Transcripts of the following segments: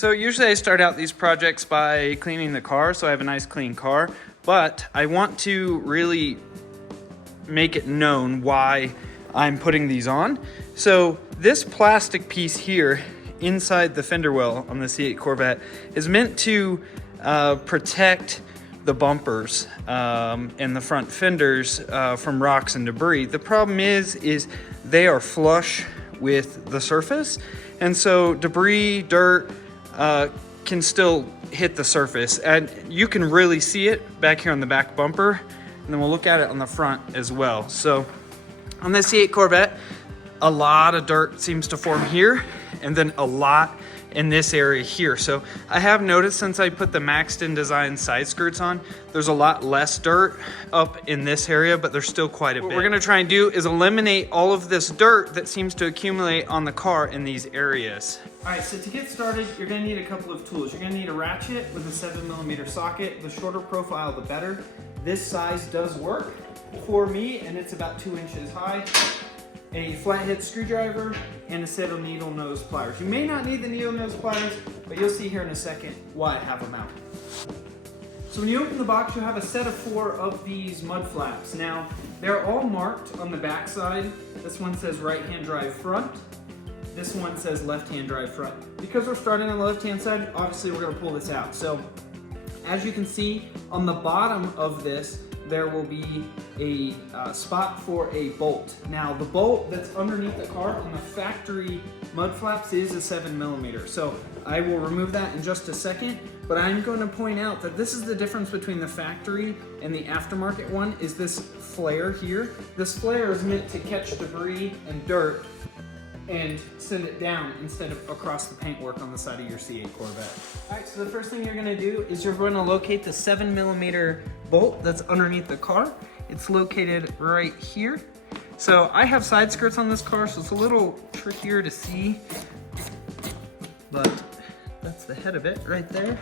So usually I start out these projects by cleaning the car, so I have a nice clean car, but I want to really make it known why I'm putting these on. So this plastic piece here inside the fender well on the C8 Corvette is meant to protect the bumpers and the front fenders from rocks and debris. The problem is they are flush with the surface, and so debris, dirt can still hit the surface, and you can really see it back here on the back bumper, and then we'll look at it on the front as well. So on the C8 Corvette, a lot of dirt seems to form here, and then a lot in this area here. So I have noticed since I put the Maxed In Design side skirts on, there's a lot less dirt up in this area, but there's still quite a bit. What we're gonna try and do is eliminate all of this dirt that seems to accumulate on the car in these areas. All right, so to get started, you're gonna need a couple of tools. You're gonna need a ratchet with a 7mm socket. The shorter profile, the better. This size does work for me, and it's about 2 inches high. A flathead screwdriver, and a set of needle nose pliers. You may not need the needle nose pliers, but you'll see here in a second why I have them out. So when you open the box, you'll have a set of 4 of these mud flaps. Now, they're all marked on the back side. This one says right-hand drive front. This one says left-hand drive front. Because we're starting on the left-hand side, obviously we're gonna pull this out. So, as you can see, on the bottom of this, there will be a spot for a bolt. Now the bolt that's underneath the car on the factory mud flaps is a 7mm. So I will remove that in just a second, but I'm going to point out that this is the difference between the factory and the aftermarket one, is this flare here. This flare is meant to catch debris and dirt and send it down instead of across the paintwork on the side of your C8 Corvette. All right, so the first thing you're gonna do is you're going to locate the 7mm bolt that's underneath the car. It's located right here. So I have side skirts on this car, so it's a little trickier to see, but that's the head of it right there.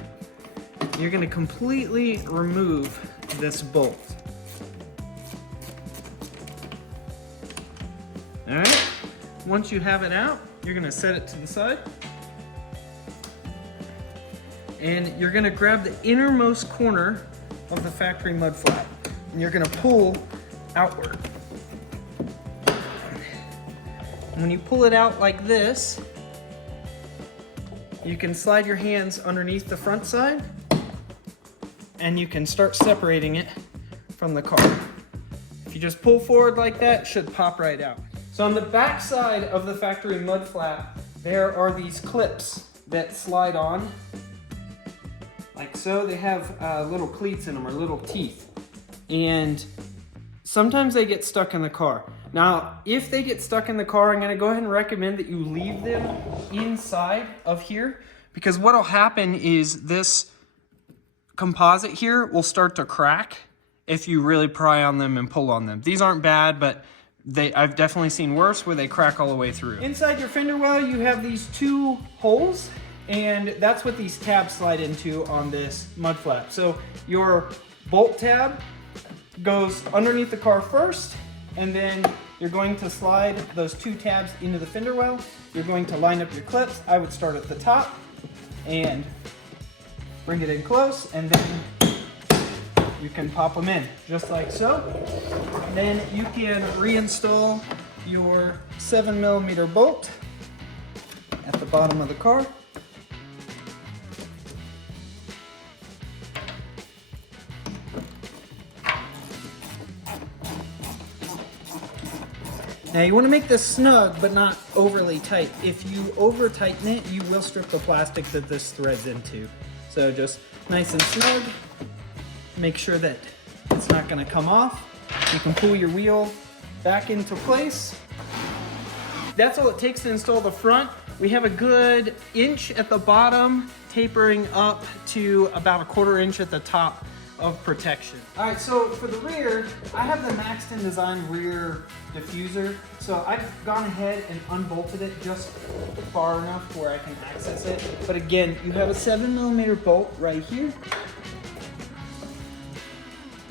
You're gonna completely remove this bolt. All right. Once you have it out, you're gonna set it to the side. And you're gonna grab the innermost corner of the factory mud flap, and you're gonna pull outward. When you pull it out like this, you can slide your hands underneath the front side, and you can start separating it from the car. If you just pull forward like that, it should pop right out. So on the back side of the factory mud flap, there are these clips that slide on, like so. They have little cleats in them, or little teeth. And sometimes they get stuck in the car. Now, if they get stuck in the car, I'm gonna go ahead and recommend that you leave them inside of here, because what'll happen is this composite here will start to crack if you really pry on them and pull on them. These aren't bad, but I've definitely seen worse where they crack all the way through. Inside your fender well, you have these 2 holes, and that's what these tabs slide into on this mud flap. So your bolt tab goes underneath the car first, and then you're going to slide those 2 tabs into the fender well. You're going to line up your clips. I would start at the top and bring it in close, and then you can pop them in, just like so. Then you can reinstall your 7mm bolt at the bottom of the car. Now you want to make this snug, but not overly tight. If you over tighten it, you will strip the plastic that this threads into. So just nice and snug. Make sure that it's not going to come off. You can pull your wheel back into place. That's all it takes to install the front. We have a good inch at the bottom, tapering up to about a 1/4 inch at the top of protection. All right, so for the rear, I have the Maxed In Design rear diffuser. So I've gone ahead and unbolted it just far enough where I can access it. But again, you have a 7mm bolt right here.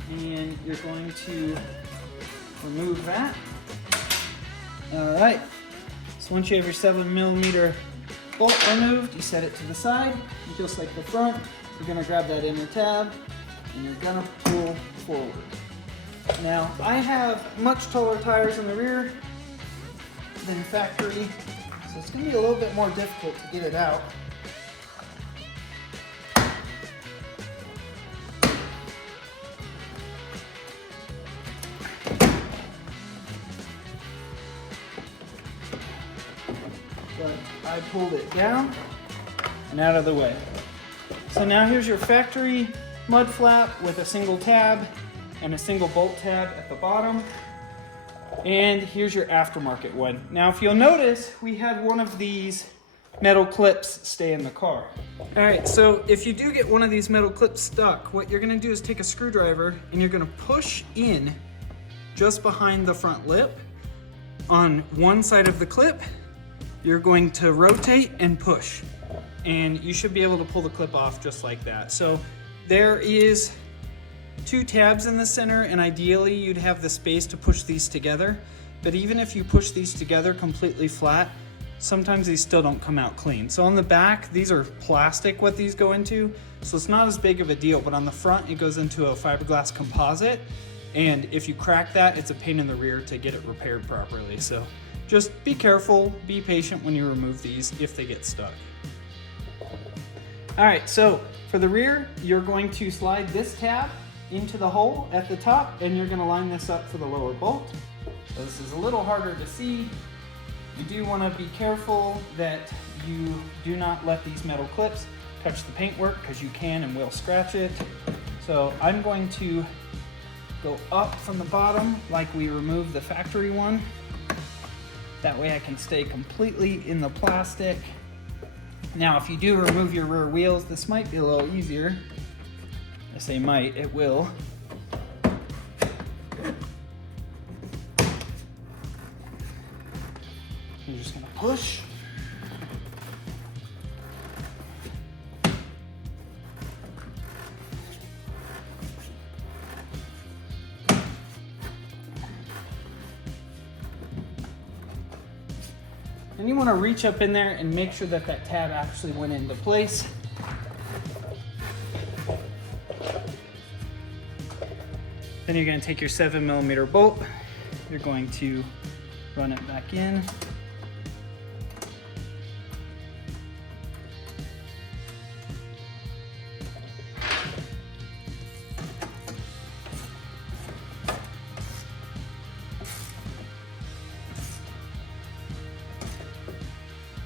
And you're going to remove that. All right, so once you have your 7mm bolt removed, you set it to the side, just like the front. You're gonna grab that inner tab and you're gonna pull forward. Now, I have much taller tires in the rear than factory, so it's gonna be a little bit more difficult to get it out. But I pulled it down and out of the way. So now here's your factory mud flap with a single tab and a single bolt tab at the bottom. And here's your aftermarket one. Now if you'll notice, we had one of these metal clips stay in the car. All right, so if you do get one of these metal clips stuck, what you're gonna do is take a screwdriver and you're gonna push in just behind the front lip on one side of the clip. You're going to rotate and push, and you should be able to pull the clip off just like that. So there is 2 tabs in the center, and ideally you'd have the space to push these together. But even if you push these together completely flat, sometimes these still don't come out clean. So on the back, these are plastic, what these go into, so it's not as big of a deal. But on the front, it goes into a fiberglass composite, and if you crack that, it's a pain in the rear to get it repaired properly. So just be careful, be patient when you remove these if they get stuck. All right, so for the rear, you're going to slide this tab into the hole at the top, and you're gonna line this up for the lower bolt. So this is a little harder to see. You do wanna be careful that you do not let these metal clips touch the paintwork, because you can and will scratch it. So I'm going to go up from the bottom like we removed the factory one. That way I can stay completely in the plastic. Now, if you do remove your rear wheels, this might be a little easier. I say might, it will. You're just gonna push. And you want to reach up in there and make sure that that tab actually went into place. Then you're going to take your 7mm bolt, you're going to run it back in.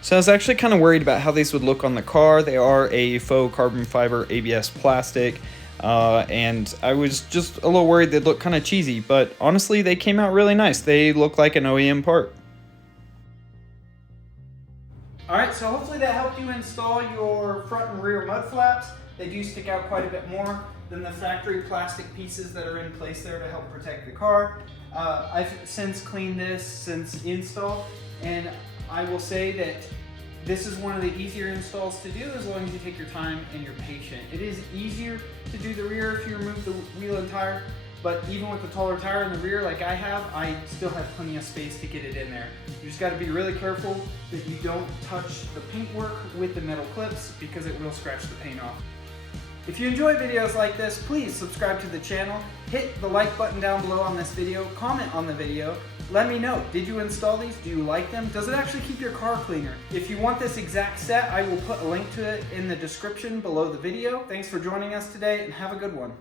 So I was actually kind of worried about how these would look on the car. They are a faux carbon fiber ABS plastic, and I was just a little worried they'd look kind of cheesy, but honestly they came out really nice. They look like an OEM part. Alright, so hopefully that helped you install your front and rear mud flaps. They do stick out quite a bit more than the factory plastic pieces that are in place there to help protect the car. I've since cleaned this since install, and I will say that this is one of the easier installs to do as long as you take your time and you're patient. It is easier to do the rear if you remove the wheel and tire, but even with the taller tire in the rear like I have, I still have plenty of space to get it in there. You just gotta be really careful that you don't touch the paintwork with the metal clips, because it will scratch the paint off. If you enjoy videos like this, please subscribe to the channel, hit the like button down below on this video, comment on the video, let me know, did you install these? Do you like them? Does it actually keep your car cleaner? If you want this exact set, I will put a link to it in the description below the video. Thanks for joining us today, and have a good one.